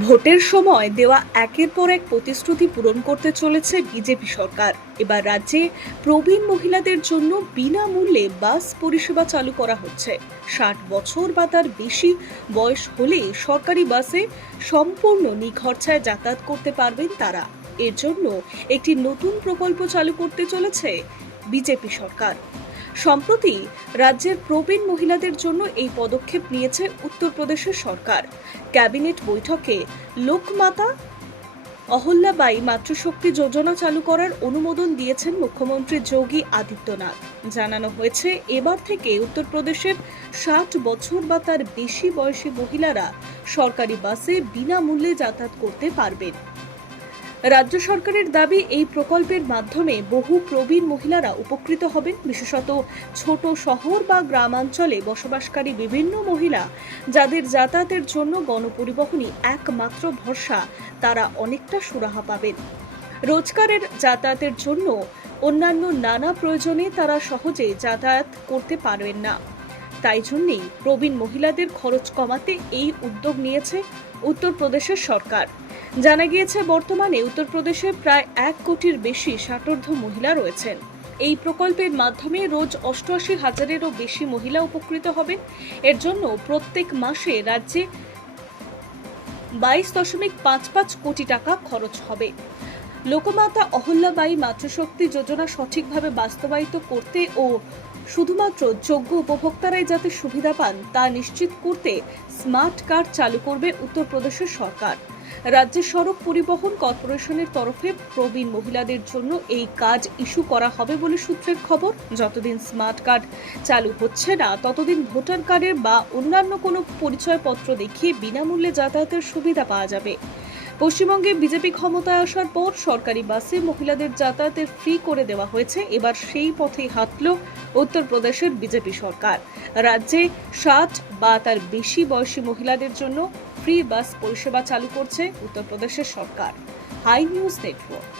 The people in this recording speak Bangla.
ভোটের সময় দেওয়া একের পর এক প্রতিশ্রুতি পূরণ করতে চলেছে বিজেপি সরকার। এবার রাজ্যে প্রবীণ মহিলাদের জন্য বিনামূল্যে বাস পরিষেবা চালু করা হচ্ছে। 60 বছর বা তার বেশি বয়স হলে সরকারি বাসে সম্পূর্ণ নিখরচায় যাতায়াত করতে পারবেন তারা। এর জন্য একটি নতুন প্রকল্প চালু করতে চলেছে বিজেপি সরকার। সম্প্রতি রাজ্যের প্রবীণ মহিলাদের জন্য এই পদক্ষেপ নিয়েছে উত্তরপ্রদেশের সরকার। ক্যাবিনেট বৈঠকে লোকমাতা অহল্যাবাই মাতৃশক্তি যোজনা চালু করার অনুমোদন দিয়েছেন মুখ্যমন্ত্রী যোগী আদিত্যনাথ। জানানো হয়েছে, এবার থেকে উত্তরপ্রদেশের 60 বছর বা তার বেশি বয়সী মহিলারা সরকারি বাসে বিনামূল্যে যাতায়াত করতে পারবেন। রাজ্য সরকারের দাবি, এই প্রকল্পের মাধ্যমে বহু প্রবীণ মহিলারা উপকৃত হবেন। বিশেষত ছোট শহর বা গ্রামাঞ্চলে বসবাসকারী বিভিন্ন মহিলা যাদের যাতায়াতের জন্য গণপরিবহনই একমাত্র ভরসা, তারা অনেকটা সুরাহা পাবেন। রোজগারের যাতায়াতের জন্য অন্যান্য নানা প্রয়োজনে তারা সহজে যাতায়াত করতে পারবেন না। তাই জন্যেই প্রবীণ মহিলাদের খরচ কমাতে এই উদ্যোগ নিয়েছে উত্তরপ্রদেশের সরকার। জানা গিয়েছে, বর্তমানে উত্তরপ্রদেশে প্রায় 1 কোটির বেশি ষাটোর্ধ্ব মহিলা রয়েছেন। এই প্রকল্পের মাধ্যমে রোজ 88,000-এরও বেশি মহিলা উপকৃত হবেন। এর জন্য প্রত্যেক মাসে রাজ্যে 22.55 কোটি টাকা খরচ হবে। লোকমাতা অহল্যাবাই মাতৃশক্তি যোজনা সঠিকভাবে বাস্তবায়িত করতে ও শুধুমাত্র যোগ্য উপভোক্তারাই যাতে সুবিধা পান তা নিশ্চিত করতে স্মার্ট কার্ড চালু করবে উত্তরপ্রদেশের সরকার। রাজ্যের সড়ক পরিবহন কর্পোরেশনের তরফে প্রবীণ মহিলাদের জন্য এই কাজ ইস্যু করা হবে বলে সূত্রের খবর। যতদিন স্মার্ট কার্ড চালু হচ্ছে না, ততদিন ভোটার কার্ডের বা অন্যান্য কোনো পরিচয়পত্র দেখিয়ে বিনামূল্যে যাতায়াতের সুবিধা পাওয়া যাবে। পশ্চিমবঙ্গে বিজেপি ক্ষমতায় আসার পর সরকারি বাসে মহিলাদের যাতায়াতের ফ্রি করে দেওয়া হয়েছে। এবার সেই পথেই হাঁটল উত্তরপ্রদেশের বিজেপি সরকার। রাজ্যে 60 বা তার বেশি বয়সী মহিলাদের জন্য ফ্রি বাস পরিষেবা চালু করছে উত্তরপ্রদেশের সরকার। High news network.